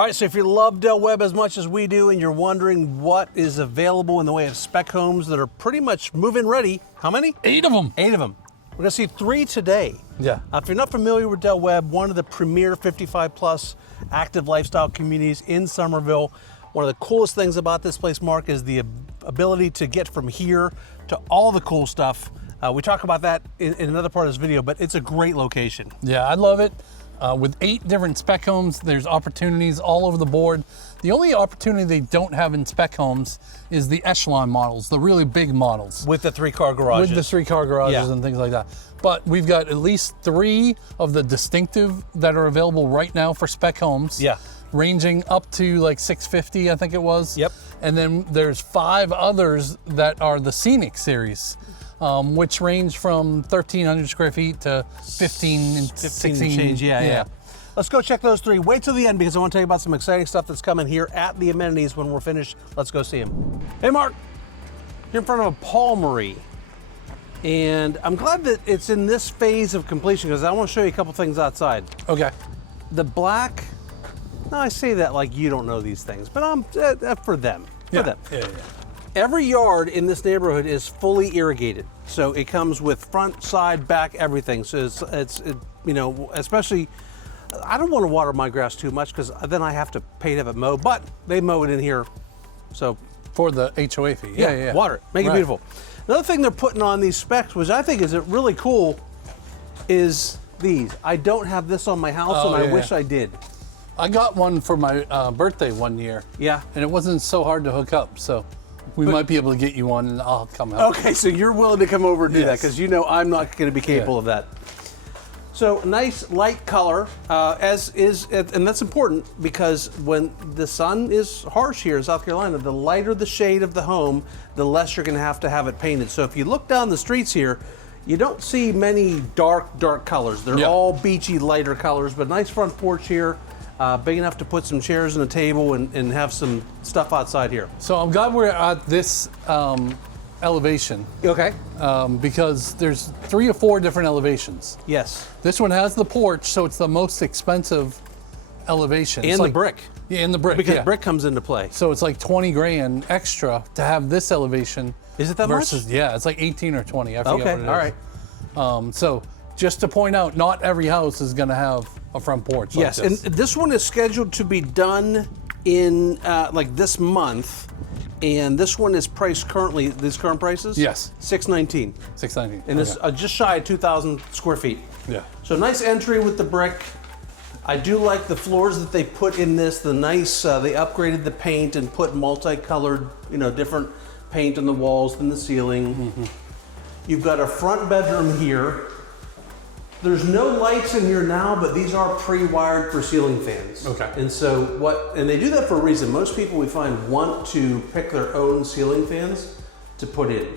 All right, so if you love Del Webb as much as we do and you're wondering what is available in the way of spec homes that are pretty much move-in ready, how many? 8 of them. 8 of them. We're gonna see 3 today. Yeah. If you're not familiar with Del Webb, one of the premier 55 plus active lifestyle communities in Summerville. One of the coolest things about this place, Mark, is the ability to get from here to all the cool stuff. We talk about that in another part of this video, but it's a great location. Yeah, I love it. With 8 different spec homes, there's opportunities all over the board. The only opportunity they don't have in spec homes is the echelon models, the really big models. With the 3-car garages. With the 3-car garages Yeah. and things like that. But we've got at least 3 of the distinctive that are available right now for spec homes. Yeah. Ranging up to like 650, I think it was. Yep. And then there's 5 others that are the scenic series. Which range from 1,300 square feet to 15 and 16. change, yeah. Let's go check those 3. Wait till the end because I want to tell you about some exciting stuff that's coming here at the amenities when we're finished. Let's go see them. Hey, Mark, you're in front of a Palmary. And I'm glad that it's in this phase of completion because I want to show you a couple things outside. Okay. The black, no, I say that like you don't know these things, but I'm for them. For them. Yeah. Every yard in this neighborhood is fully irrigated. So it comes with front, side, back, everything. So it's you know, especially, I don't want to water my grass too much because then I have to pay to have it mowed, but they mow it in here. So For the HOA fee. Yeah. water it, make it beautiful. Another thing they're putting on these specs, which I think is really cool, is these. I don't have this on my house and I wish I did. I got one for my birthday one year. Yeah. And it wasn't so hard to hook up, so we might be able to get you one and I'll come help. Okay, so you're willing to come over and do that Yes. because you know I'm not going to be capable of that. So nice light color, and that's important because when the sun is harsh here in South Carolina, the lighter the shade of the home, the less you're going to have it painted. So if you look down the streets here, you don't see many dark colors. They're all beachy, lighter colors, but nice front porch here. Big enough to put some chairs and a table and have some stuff outside here. So I'm glad we're at this elevation. Okay. Because there's 3 or 4 different elevations. Yes. This one has the porch, so it's the most expensive elevation. And the brick. Yeah, and the brick. Because brick comes into play. So it's like 20 grand extra to have this elevation. Is it that versus, much? Yeah, it's like 18 or 20. I forget what it is. All right. So just to point out, not every house is going to have a front porch. Yes, like this. and this one is scheduled to be done in like this month, and this one is priced currently. These current prices? Yes. $619. $619. And it's just shy of 2,000 square feet. Yeah. So nice entry with the brick. I do like the floors that they put in this. The nice, they upgraded the paint and put multicolored, different paint on the walls and the ceiling. Mm-hmm. You've got a front bedroom here. There's no lights in here now, but these are pre-wired for ceiling fans. Okay. And so and they do that for a reason. Most people we find want to pick their own ceiling fans to put in.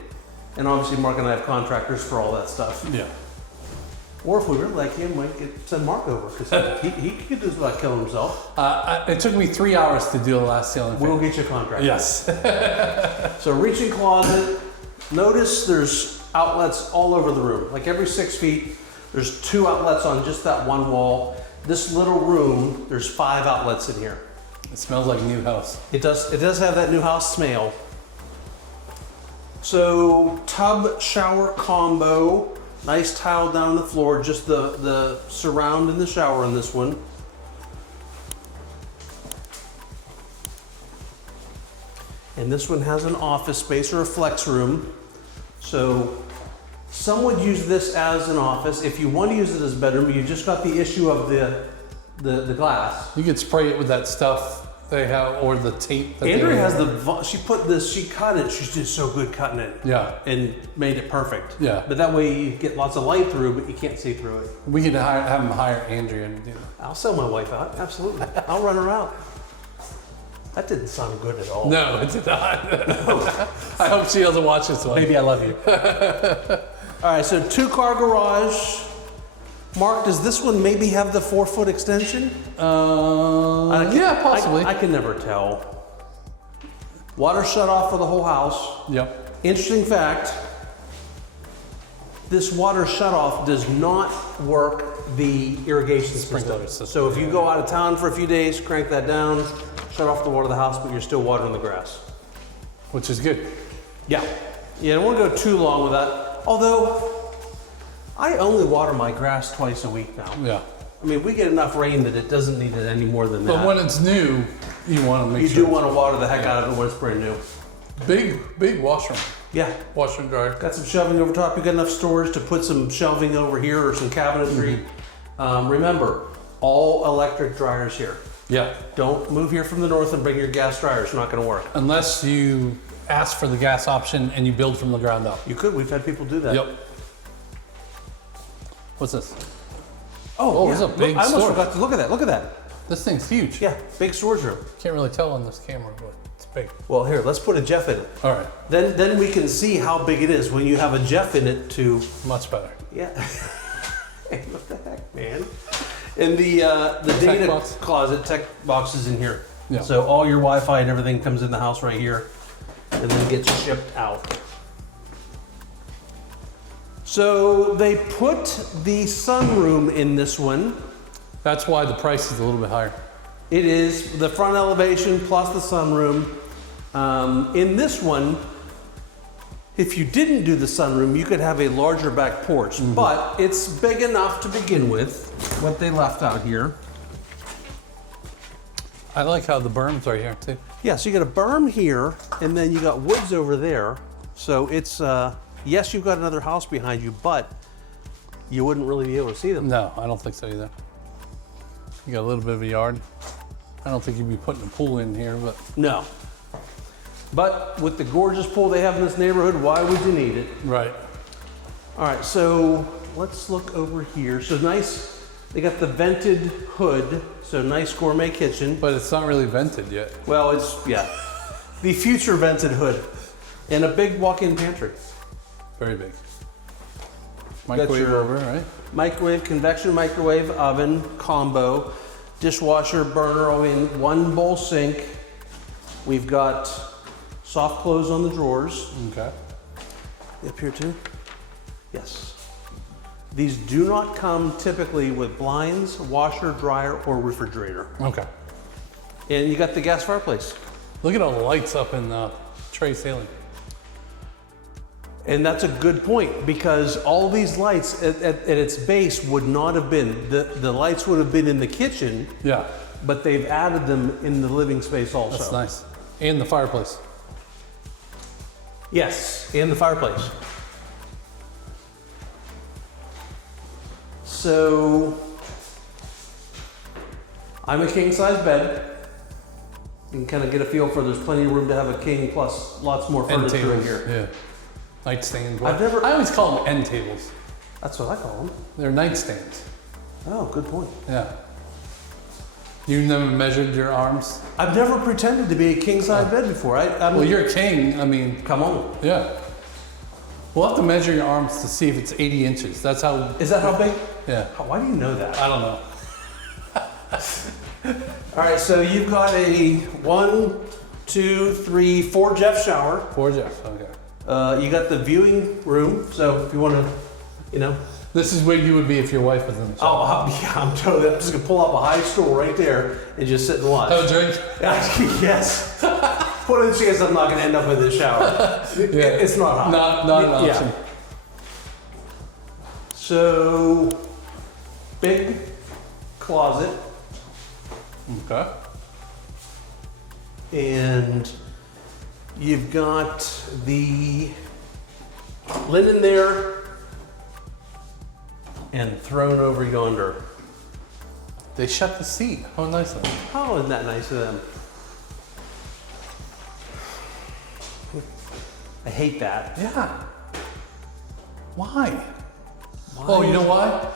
And obviously Mark and I have contractors for all that stuff. Yeah. Or if we really like him, we might send Mark over, because he could do this without killing himself. It took me 3 hours to do the last ceiling fan. We'll get you a contractor. Yes. So reaching closet, notice there's outlets all over the room. Like every 6 feet, there's 2 outlets on just that one wall. This little room, there's 5 outlets in here. It smells like a new house. It does have that new house smell. So tub shower combo, nice tile down on the floor, just the surround in the shower in this one. And this one has an office space or a flex room. So some would use this as an office. If you want to use it as a bedroom, you just got the issue of the glass. You could spray it with that stuff they have, or the tape. That Andrea has she cut it, she's just so good cutting it. Yeah. And made it perfect. Yeah. But that way you get lots of light through, but you can't see through it. We could have them hire Andrea and do that. I'll sell my wife out, absolutely. I'll run her out. That didn't sound good at all. No, it did not. I hope she doesn't watch this one. Baby, I love you. All right, so 2-car garage. Mark, does this one maybe have the 4-foot extension? Yeah, possibly. I can never tell. Water shut off for the whole house. Yep. Interesting fact, this water shut off does not work the irrigation Sprinkler system. system, So if you go out of town for a few days, crank that down, shut off the water of the house, but you're still watering the grass. Which is good. Yeah. You don't want to go too long with that. Although, I only water my grass twice a week now. Yeah. I mean, we get enough rain that it doesn't need it any more than that. But when it's new, you want to make you sure. do want to water the heck out of it when it's brand new. Big washroom. Yeah. Washer and dryer. Got some shelving over top. You got enough storage to put some shelving over here or some cabinetry. Remember, all electric dryers here. Yeah. Don't move here from the north and bring your gas dryer. It's not going to work. Unless you ask for the gas option and you build from the ground up. You could. We've had people do that. Yep. What's this? Oh, it's yeah. a big I almost storage. forgot to look at that. Look at that. This thing's huge. Yeah, big storage room. Can't really tell on this camera, but it's big. Well, here, let's put a Jeff in it. All right. Then we can see how big it is when you have a Jeff in it to. Much better. Yeah. Hey, what the heck, man? And the data box. closet, tech box is in here. Yeah. So all your Wi-Fi and everything comes in the house right here, and then gets shipped out. So they put the sunroom in this one. That's why the price is a little bit higher. It is the front elevation plus the sunroom. In this one, if you didn't do the sunroom, you could have a larger back porch, but it's big enough to begin with, what they left out here. I like how the berm's right here too. Yeah, so you got a berm here, and then you got woods over there. So it's, yes, you've got another house behind you, but you wouldn't really be able to see them. No, I don't think so either. You got a little bit of a yard. I don't think you'd be putting a pool in here, but No. But with the gorgeous pool they have in this neighborhood, why would you need it? right. All right, so let's look over here. So nice, they got the vented hood, so nice gourmet kitchen. But it's not really vented yet. Well, it's, yeah, the future vented hood. And a big walk-in pantry. Very big. Microwave your- over, right? Microwave, convection microwave, oven, combo, dishwasher, burner, all in one bowl sink. We've got soft close on the drawers. Okay. Up here too? Yes. These do not come typically with blinds, washer, dryer, or refrigerator. Okay. And you got the gas fireplace. Look at all the lights up in the tray ceiling. And that's a good point because all these lights at its base would not have been, the lights would have been in the kitchen, Yeah, but they've added them in the living space also. that's nice. And the fireplace. Yes, and the fireplace. So, I'm a king size bed. You can kind of get a feel for there's plenty of room to have a king plus lots more End furniture in tables. here. Yeah. Nightstands. I've I always call them end tables. That's what I call them. They're nightstands. Oh, good point. Yeah. You never measured your arms? I've never pretended to be a king size bed before. I'm, Well, you're a king. I mean, come on. yeah. We'll have to measure your arms to see if it's 80 inches. That's how. Is that how big? Yeah. Why do you know that? I don't know. All right, so you've got a 1, 2, 3, 4 Jeff shower. 4 Jeff. Okay. You got the viewing room, so if you want to, you know. This is where you would be if your wife was in the shower. Oh, yeah, I'm totally. I'm just gonna pull up a high stool right there and just sit and watch. Have a drink? Yes. What are the chances I'm not gonna end up in the shower? It's not hot. Not an Yeah. option. So, big closet, Okay. and you've got the linen there and thrown over yonder. They shut the seat. How nice of them. How isn't that nice of them? I hate that. Yeah. Why? Oh, you know why?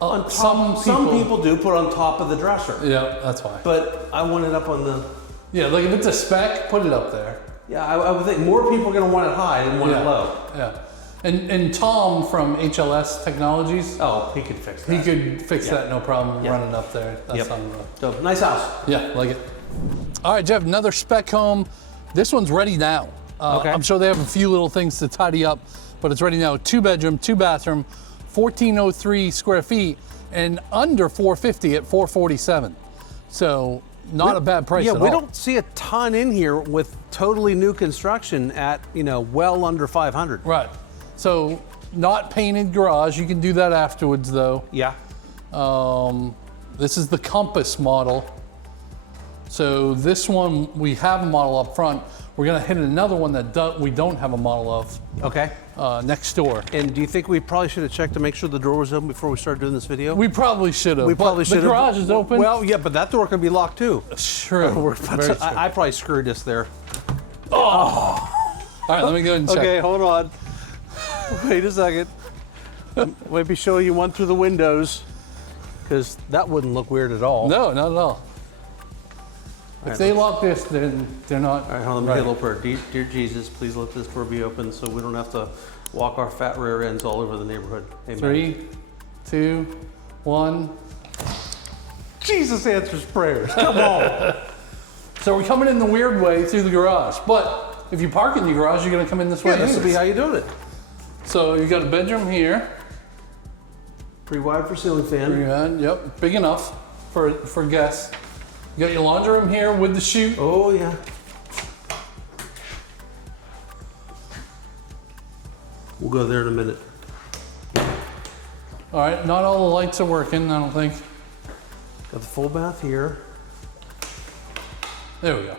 On top, some people do put on top of the dresser, Yeah, that's why. but I want it up on the. Yeah, like if it's a spec, put it up there. Yeah, I would think more people are going to want it high than want Yeah. it low. Yeah. And Tom from HLS Technologies, Oh, he could fix that. he could fix Yeah. that no problem, Yeah. running up there. That's Yep. on the. So nice house. Yeah, like it. All right, Jeff, another spec home. This one's ready now. Okay. I'm sure they have a few little things to tidy up, but it's ready now. 2 bedroom, 2 bathroom, 1403 square feet. and under 450 at 447. So not a bad price Yeah, at all. we don't see a ton in here with totally new construction at, well under 500. Right. So not painted garage. You can do that afterwards though. Yeah. This is the Compass model. So this one, we have a model up front. We're gonna hit another one that we don't have a model of Okay. next door. And do you think we probably should have checked to make sure the door was open before we started doing this video? We probably should have. We probably should have. The garage is open. Well, yeah, but that door can be locked too. True. Very true. I probably screwed us there. All right, let me go ahead and check. Okay, hold on. Wait a second. Maybe show you one through the windows, because that wouldn't look weird at all. No, not at all. If they lock this, then they're not. All right, hold on, let me get a little prayer. Dear Jesus, please let this door be open so we don't have to walk our fat rear ends all over the neighborhood. Amen. 3, 2, 1. Jesus answers prayers. Come on. So we're coming in the weird way through the garage, but if you park in the garage, you're gonna come in this way. Yeah, this will be anyways. how you doing it. So you got a bedroom here. Pretty wide for ceiling fan. Pretty good. Yep, big enough for guests. You got your laundry room here with the chute. Oh yeah. We'll go there in a minute. All right, not all the lights are working, I don't think. Got the full bath here. There we go.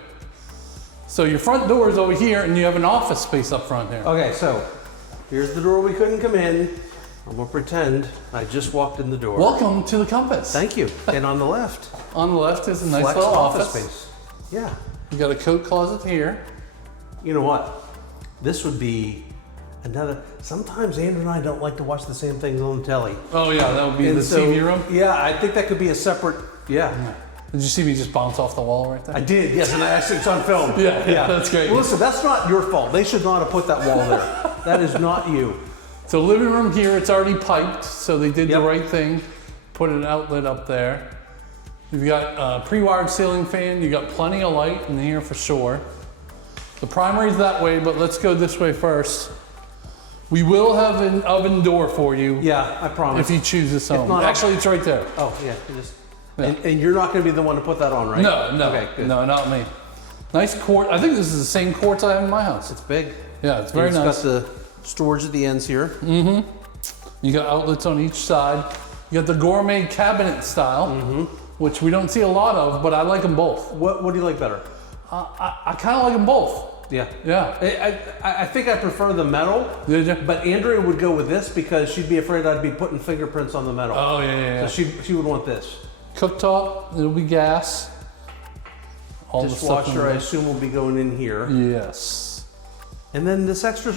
So your front door is over here, and you have an office space up front here. Okay, so here's the door we couldn't come in. I'm gonna pretend I just walked in the door. Welcome to the Compass. Thank you. And on the left, On the left is a nice flex little office office. space. Yeah. You got a coat closet here. You know what? This would be another. Sometimes Andrew and I don't like to watch the same things on the telly. Oh yeah, that would be And the so, TV room. Yeah, I think that could be a separate. Yeah. Did you see me just bounce off the wall right there? I did, yes, and I actually it's on film. Yeah, that's great. Well, listen, that's not your fault. They should not have put that wall there. That is not you. So living room here, it's already piped, so they did Yep. the right thing. Put an outlet up there. You've got a pre-wired ceiling fan. You got plenty of light in here for sure. The primary's that way, but let's go this way first. We will have an oven door for you Yeah, I promise. if you choose this home. not- Actually, it's right there. Oh, yeah. You just, Yeah. And you're not going to be the one to put that on, right? No, no, Okay, good. no, not me. Nice quart. I think this is the same quartz I have in my house. It's big. Yeah, it's very It's nice. got the storage at the ends here. You got outlets on each side. You got the gourmet cabinet style, which we don't see a lot of, but I like them both. What do you like better? I kind of like them both. Yeah. Yeah. I think I prefer the metal, Did you? but Andrea would go with this because she'd be afraid I'd be putting fingerprints on the metal. Oh, yeah. So she would want this. Cooktop, it'll be gas. All the stuff in Dishwasher, I there. assume, will be going in here. Yes. And then this extra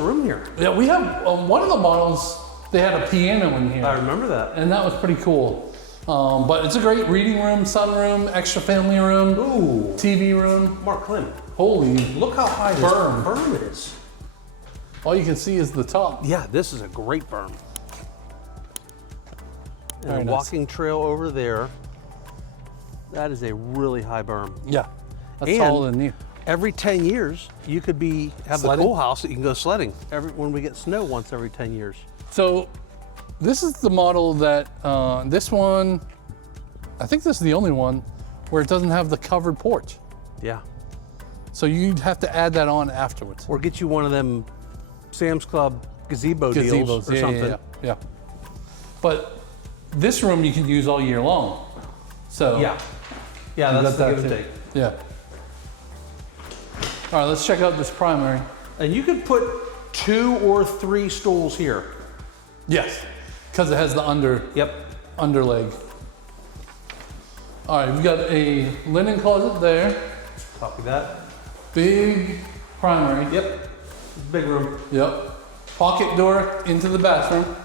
room here. Yeah, we have one of the models, they had a piano in here. I remember that. And that was pretty cool. But it's a great reading room, sunroom, extra family room, Ooh. TV room. Mark Clem. Holy, Look how high this Berm. berm is. all you can see is the top. Yeah, this is a great berm. And Very a nice. walking trail over there. That is a really high berm. Yeah, that's And- taller than you. Every 10 years, you could have Sledding? the cool house that you can go sledding. When we get snow once every 10 years. So this is the model that, this one, I think this is the only one where it doesn't have the covered porch. Yeah. So you'd have to add that on afterwards. Or get you one of them Sam's Club gazebo deals or something. Yeah. But this room you can use all year long. So Yeah, you that's got the that give and too. take. Yeah. All right, let's check out this primary. And you could put 2 or 3 stools here. Yes, because it has the Yep. underleg. All right, we've got a linen closet there. Copy that. Big primary. Yep. Big room. Yep. Pocket door into the bathroom.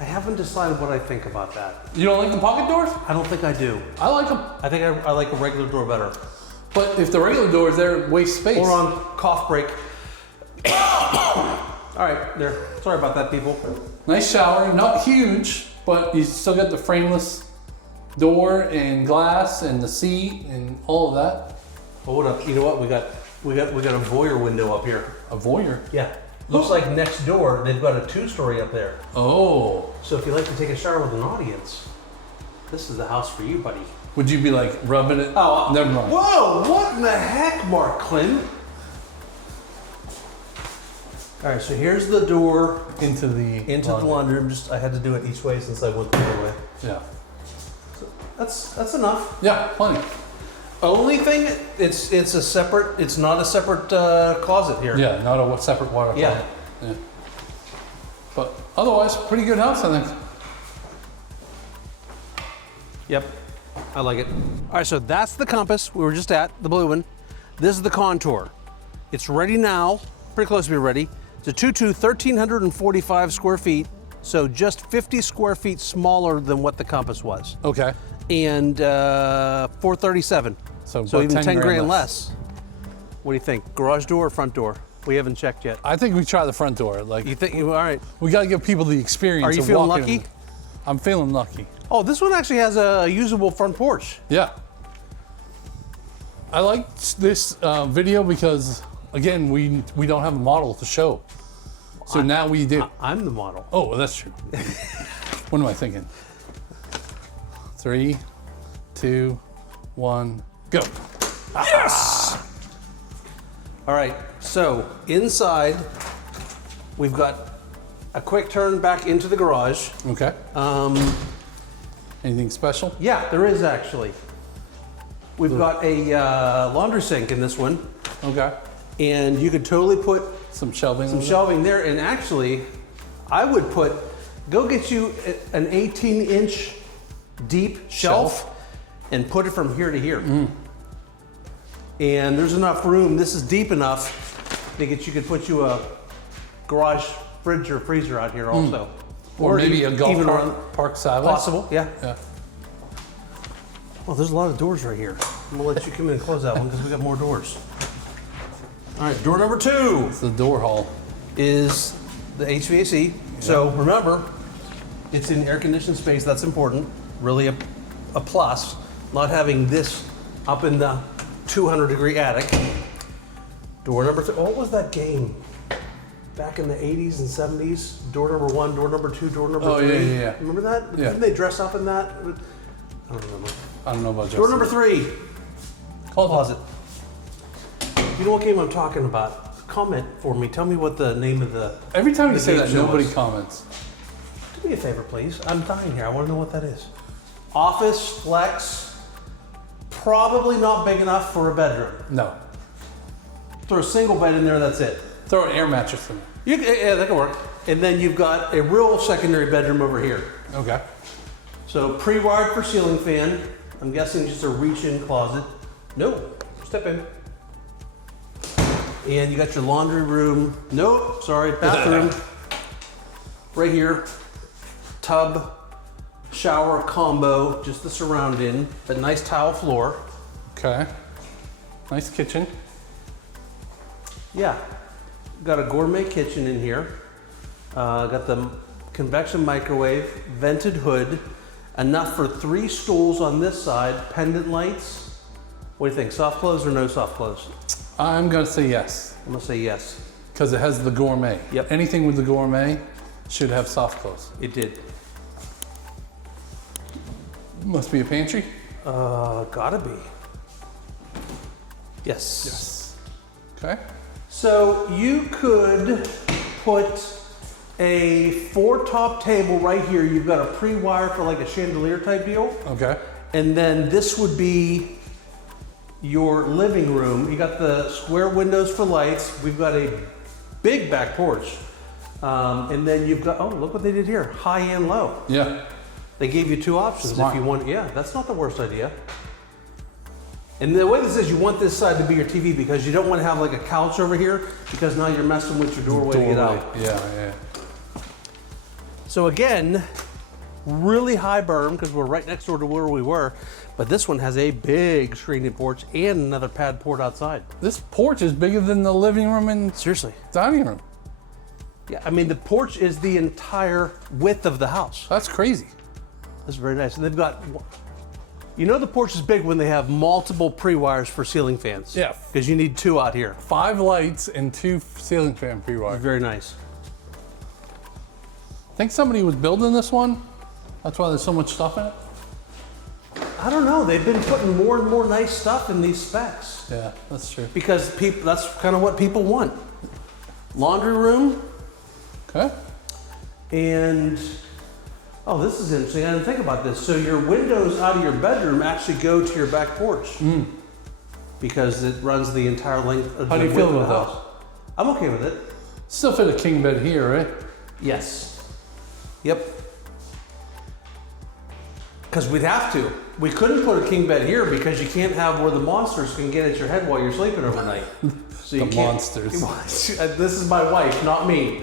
I haven't decided what I think about that. You don't like the pocket doors? I don't think I do. I like them. I think I like a regular door better. But if the regular door is there, it wastes space. Or on cough break. All right, there. Sorry about that, people. Nice shower, not huge, but you still got the frameless door and glass and the seat and all of that. Hold up. You know what? We got a voyeur window up here. A voyeur. Yeah. Looks like next door they've got a 2-story up there. Oh. So if you like to take a shower with an audience, this is the house for you, buddy. Would you be like rubbing it? Oh, never mind. Whoa, what in the heck, Mark Clinton? All right, so here's the door Into the laundry room. I had to do it each way since I went the other way. Yeah. So that's enough. Yeah, plenty. Only thing, it's not a separate closet here. Yeah, not a separate water closet. Yeah. Yeah. But otherwise, pretty good house, I think. Yep, I like it. All right, so that's the compass we were just at, the blue one. This is the contour. It's ready now, pretty close to be ready. It's a 2.2, 1,345 square feet, so just 50 square feet smaller than what the compass was. Okay. And 437. So even 10 grand less. less. What do you think? Garage door or front door? We haven't checked yet. I think we try the front door. Like, You think? All right. we got to give people the experience. Are you of feeling walking. lucky? I'm feeling lucky. Oh, this one actually has a usable front porch. Yeah. I like this video because, again, we don't have a model to show. So now we do. I'm the model. Oh, well, that's true. What am I thinking? 3, 2, 1, go. Yes! All right, so inside, we've got a quick turn back into the garage. Okay. Anything special? Yeah, there is actually. We've got a laundry sink in this one, Okay. and you could totally put Some shelving. some shelving there. And actually, I would go get you an 18-inch deep shelf and put it from here to here. And there's enough room. This is deep enough that you could put you a garage fridge or freezer out here also. Or maybe a golf even park sideways. Possible, yeah. Yeah. Oh, there's a lot of doors right here. I'm gonna let you come in and close that one because we got more doors. All right, door number 2 It's the door hall. is the HVAC. So remember, it's in air-conditioned space. That's important. Really a plus. Not having this up in the 200-degree attic. Door number 3. What was that game? Back in the 80s and 70s, door number 1, door number 2, door number 3. Oh, yeah. Remember that? Yeah. Didn't they dress up in that? I don't remember. I don't know about Door number 3, Closet. closet. You know what game I'm talking about? Comment for me. Tell me what the name of the. Every time you the say game that, show nobody is. comments. Do me a favor, please. I'm dying here. I want to know what that is. Office, flex. Probably not big enough for a bedroom. No. Throw a single bed in there. That's it. Throw an air mattress in there. Yeah, that can work. And then you've got a real secondary bedroom over here. Okay. So pre-wired for ceiling fan. I'm guessing just a reach-in closet. Nope. Step in. And you got your laundry room. Nope. Sorry. Bathroom. Right here. Tub, shower combo. Just the surround in. But nice tile floor. Okay. Nice kitchen. Yeah. Got a gourmet kitchen in here. Got the convection microwave, vented hood, enough for 3 stools on this side, pendant lights. What do you think, soft close or no soft close? I'm gonna say yes, I'm gonna say yes. because it has the gourmet. Yep. Anything with the gourmet should have soft close. It did. Must be a pantry? Gotta be. Yes. Yes. Okay. So you could put a 4-top table right here. You've got a pre-wire for like a chandelier type deal. Okay. And then this would be your living room. You got the square windows for lights. We've got a big back porch. And then you've got, oh, look what they did here. High and low. Yeah. They gave you 2 options Smart. if you want. Yeah, that's not the worst idea. And the way this is, you want this side to be your TV because you don't want to have like a couch over here because now you're messing with your doorway to get out. Yeah. So again, really high berm because we're right next door to where we were, but this one has a big screened-in porch and another pad port outside. This porch is bigger than the living room and Seriously. dining room. Yeah, I mean the porch is the entire width of the house. That's crazy. That's very nice. And they've got, you know the porch is big when they have multiple pre-wires for ceiling fans. Yeah. Because you need 2 out here. 5 lights and 2 ceiling fan pre-wire. Very nice. think somebody was building this one. That's why there's so much stuff in it. I don't know. They've been putting more and more nice stuff in these specs. Yeah, that's true. Because that's kind of what people want. Laundry room. Okay. And, oh, this is interesting. I didn't think about this. So your windows out of your bedroom actually go to your back porch. Because it runs the entire length of How do you feel about that? I'm okay with it. Still fit a king bed here, right? Yes. Yep. Because we'd have to. We couldn't put a king bed here because you can't have where the monsters can get at your head while you're sleeping overnight. So you The can't- monsters. This is my wife, not me.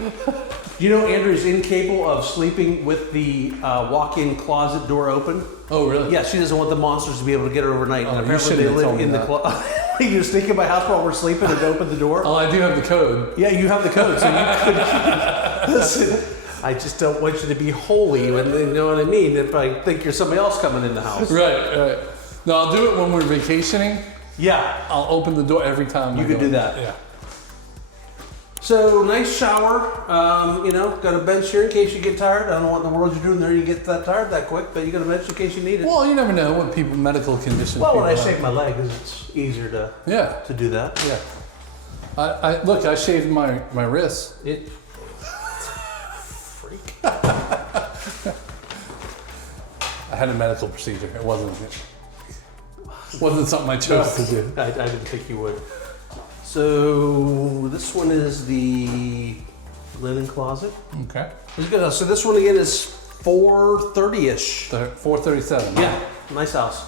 You know Andrew's incapable of sleeping with the walk-in closet door open? Oh, really? Yeah, she doesn't want the monsters to be able to get her overnight. Oh, And you apparently shouldn't they have told live me in the that. closet. You sneak in my house while we're sleeping and open the door? Oh, I do have the code. Yeah, you have the code, so you could. Listen, I just don't want you to be holy, when, you know what I mean? If I think you're somebody else coming in the house. Right. No, I'll do it when we're vacationing. Yeah. I'll open the door every time. You I could go do in. that. Yeah. So nice shower. You know, got a bench here in case you get tired. I don't know what in the world you're doing there. You get that tired that quick, but you got a bench in case you need it. Well, you never know what medical conditions. Well, when I people have. shave my leg, it's easier to do that. Yeah. I look. I shaved my wrists. It. Freak. I had a medical procedure. It wasn't something I chose to do. I didn't think you would. So this one is the linen closet. Okay. It's good. So this one again is 430-ish. 437. Yeah, nice house.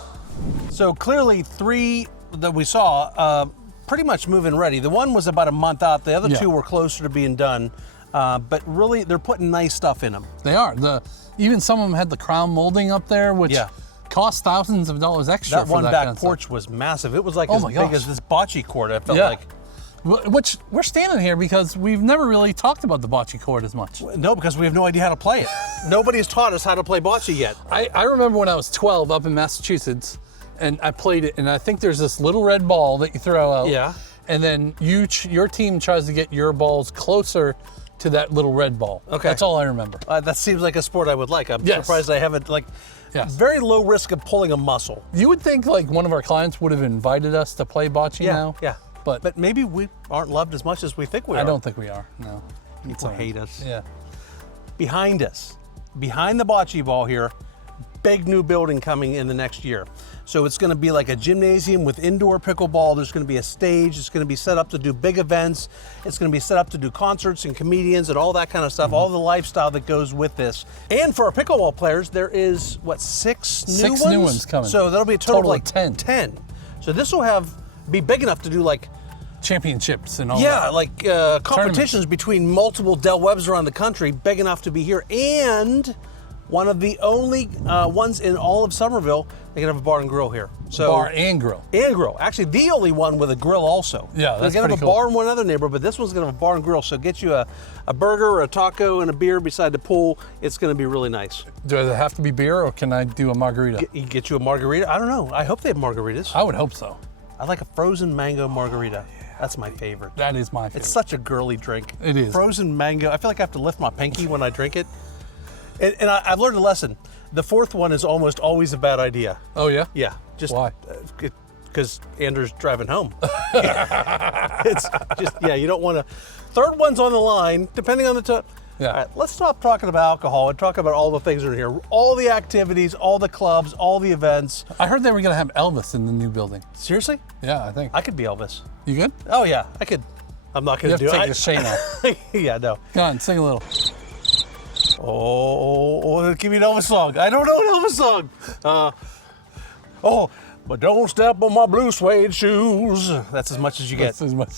So clearly 3 that we saw, pretty much move-in ready. The one was about a month out. The other 2 were closer to being done. But really, they're putting nice stuff in them. They are. Even some of them had the crown molding up there, which cost thousands of dollars extra. That for one that back kind of porch stuff. was massive. It was like Oh as my big gosh. as this bocce court. I felt like. Which we're standing here because we've never really talked about the bocce court as much. No, because we have no idea how to play it. Nobody has taught us how to play bocce yet. I remember when I was 12 up in Massachusetts, and I played it, and I think there's this little red ball that you throw out. Yeah. And then your team tries to get your balls closer to that little red ball. Okay. That's all I remember. That seems like a sport I would like. I'm Yes. surprised I haven't, very low risk of pulling a muscle. You would think like one of our clients would have invited us to play bocce now. Yeah. But maybe we aren't loved as much as we think we are. I don't think we are, no. People hate us. Yeah. Behind us, behind the bocce ball here, big new building coming in the next year. So it's going to be like a gymnasium with indoor pickleball. There's going to be a stage. It's going to be set up to do big events. It's going to be set up to do concerts and comedians and all that kind of stuff, all the lifestyle that goes with this. And for our pickleball players, there is, six new ones? 6 new ones coming. So that'll be a total of 10. 10. So this will be big enough to do Championships and all that. competitions between multiple Del Webbs around the country, big enough to be here, and one of the only ones in all of Summerville that can have a bar and grill here. So Bar and grill. and grill. Actually, the only one with a grill also. Yeah, that's They're gonna have pretty a cool. bar in one other neighborhood, but this one's gonna have a bar and grill. So get you a burger or a taco and a beer beside the pool. It's gonna be really nice. Does it have to be beer or can I do a margarita? Get you a margarita. I don't know. I hope they have margaritas. I would hope so. I like a frozen mango margarita. That's my favorite. That is my favorite. It's such a girly drink. It is. Frozen mango. I feel like I have to lift my pinky when I drink it. And I've learned a lesson. The fourth one is almost always a bad idea. Oh, yeah? Yeah. Just Why? Because Andrew's driving home. It's just, you don't want to. Third one's on the line, depending on the time. Yeah. All right, let's stop talking about alcohol and talk about all the things that are here. All the activities, all the clubs, all the events. I heard they were going to have Elvis in the new building. Seriously? Yeah, I think. I could be Elvis. You good? Oh, yeah, I could. I'm not You going have to to do take it. your chain off. Yeah, no. Go on, sing a little. Oh, give me an Elvis song. I don't know an Elvis song. But don't step on my blue suede shoes. That's as much as you get. That's as much.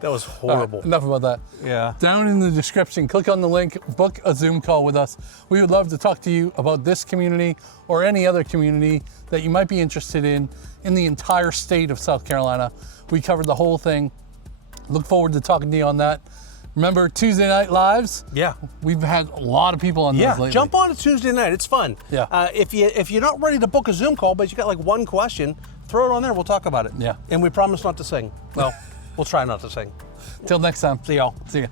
That was horrible. All right, enough about that. Yeah. Down in the description, click on the link, book a Zoom call with us. We would love to talk to you about this community or any other community that you might be interested in the entire state of South Carolina. We covered the whole thing. Look forward to talking to you on that. Remember Tuesday Night Lives? Yeah. We've had a lot of people on those lately. Jump on a Tuesday night. It's fun. Yeah. If you're not ready to book a Zoom call, but you got one question, throw it on there. We'll talk about it. Yeah. And we promise not to sing. Well, we'll try not to sing. Till next time. See y'all. See ya.